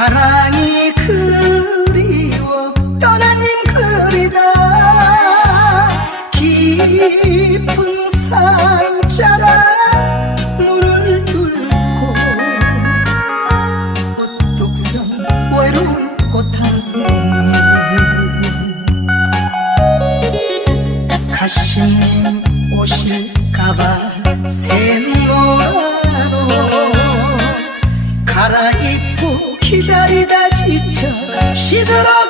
사랑이 그리워. 떠난 님 그리다. 깊은 산자라 눈을 뚫고 부뚝선 외로운 꽃한 송이. 가신 오실까봐 샘노 갈아입고 기다리다 지쳐 시들어가는 꽃